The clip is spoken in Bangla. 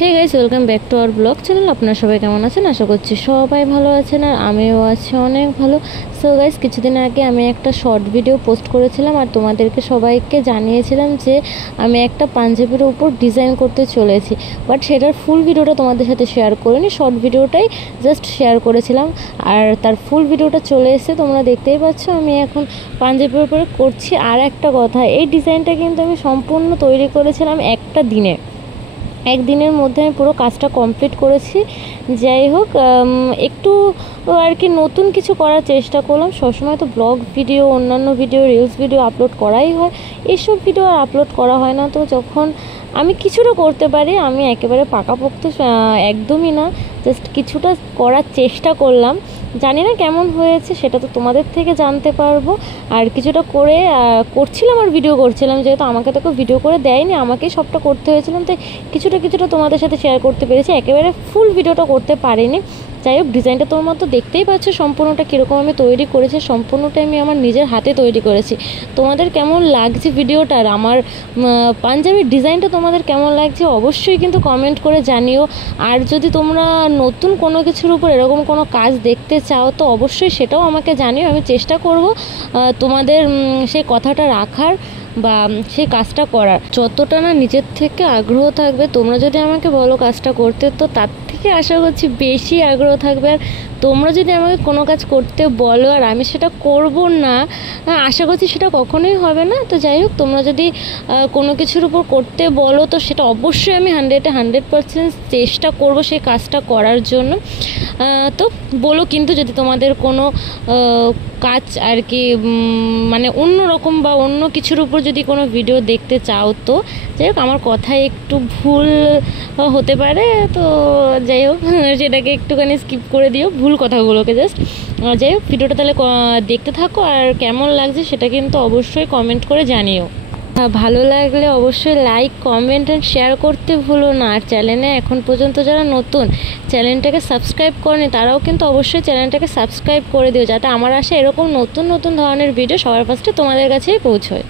Hey guys, welcome back to our blog channel. আপনারা সবাই কেমন আছেন? আশা করছি সবাই ভালো আছেন, আর আমিও আছি অনেক ভালো। সো গাইস, কিছুদিন আগে আমি একটা শর্ট ভিডিও পোস্ট করেছিলাম আর তোমাদেরকে সবাইকে জানিয়েছিলাম যে আমি একটা পাঞ্জাবির উপর ডিজাইন করতে চলেছি, বাট সেটার ফুল ভিডিওটা তোমাদের সাথে শেয়ার করিনি, শর্ট ভিডিওটাই জাস্ট শেয়ার করেছিলাম। আর তার ফুল ভিডিওটা চলে এসেছে, তোমরা দেখতেই পাচ্ছ আমি এখন পাঞ্জাবির উপরে করছি। আর একটা কথা, এই ডিজাইনটা কিন্তু আমি সম্পূর্ণ তৈরি করেছিলাম একটা দিনে, একদিনের মধ্যে আমি পুরো কাজটা কমপ্লিট করেছি। যাই হোক, একটু আর কি নতুন কিছু করার চেষ্টা করলাম। সবসময় তো ব্লগ ভিডিও, অন্যান্য ভিডিও, রিলস ভিডিও আপলোড করাই হয়, এইসব ভিডিও আর আপলোড করা হয় না। তো যখন আমি কিছুটা করতে পারি, আমি একেবারে পাকাপোক্ত একদমই না, জাস্ট কিছুটা করার চেষ্টা করলাম। জানি না কেমন হয়েছে, সেটা তো তোমাদের থেকে জানতে পারবো। আর কিছুটা করে করছিলাম আর ভিডিও করছিলাম, যেহেতু আমাকে তো কেউ ভিডিও করে দেয়নি, আমাকেই সবটা করতে হয়েছিলাম, তাই কিছুটা তোমাদের সাথে শেয়ার করতে পেরেছি। একেবারে ফুল ভিডিওটা করতে পারিনি। যাই হোক, ডিজাইনটা তোমার তো দেখতেই পাচ্ছ সম্পূর্ণটা কীরকম আমি তৈরি করেছি, সম্পূর্ণটাই আমি আমার নিজের হাতে তৈরি করেছি। তোমাদের কেমন লাগছে ভিডিওটার, আমার পাঞ্জাবির ডিজাইনটা তোমাদের কেমন লাগছে অবশ্যই কিন্তু কমেন্ট করে জানিও। আর যদি তোমরা নতুন কোনো কিছুর উপর এরকম কোনো কাজ দেখতে চাও তো অবশ্যই সেটাও আমাকে জানিও, আমি চেষ্টা করব তোমাদের সেই কথাটা রাখার বা সেই কাজটা করার। যতটা না নিজের থেকে আগ্রহ থাকবে, তোমরা যদি আমাকে বলো কাজটা করতে, তো তার থেকে আশা করছি বেশি আগ্রহ থাকবে। আর তোমরা যদি আমাকে কোনো কাজ করতে বলো আর আমি সেটা করব না, আশা করছি সেটা কখনোই হবে না। তো যাই হোক, তোমরা যদি কোনো কিছুর উপর করতে বলো তো সেটা অবশ্যই আমি 100% চেষ্টা করব সেই কাজটা করার জন্য। তো বলো কিন্তু, যদি তোমাদের কোনো কাজ আর কি মানে অন্য রকম বা অন্য কিছুর উপর যদি কোনো ভিডিও দেখতে চাও, তো যাই হোক আমার কথায় একটু ভুল হতে পারে, তো যাই হোক সেটাকে একটুখানি স্কিপ করে দিও, ভুল কথাগুলোকে জাস্ট। যাই হোক, ভিডিওটা তাহলে দেখতে থাকো, আর কেমন লাগছে সেটা কিন্তু অবশ্যই কমেন্ট করে জানিও। ভালো লাগলে অবশ্যই লাইক, কমেন্ট অ্যান্ড শেয়ার করতে ভুলো না। আর চ্যানেলে এখন পর্যন্ত যারা নতুন, চ্যানেলটাকে সাবস্ক্রাইব করেনি, তারাও কিন্তু অবশ্যই চ্যানেলটাকে সাবস্ক্রাইব করে দিও, যাতে আমার আসে এরকম নতুন নতুন ধরনের ভিডিও সবার ফার্স্টে তোমাদের কাছেই পৌঁছয়।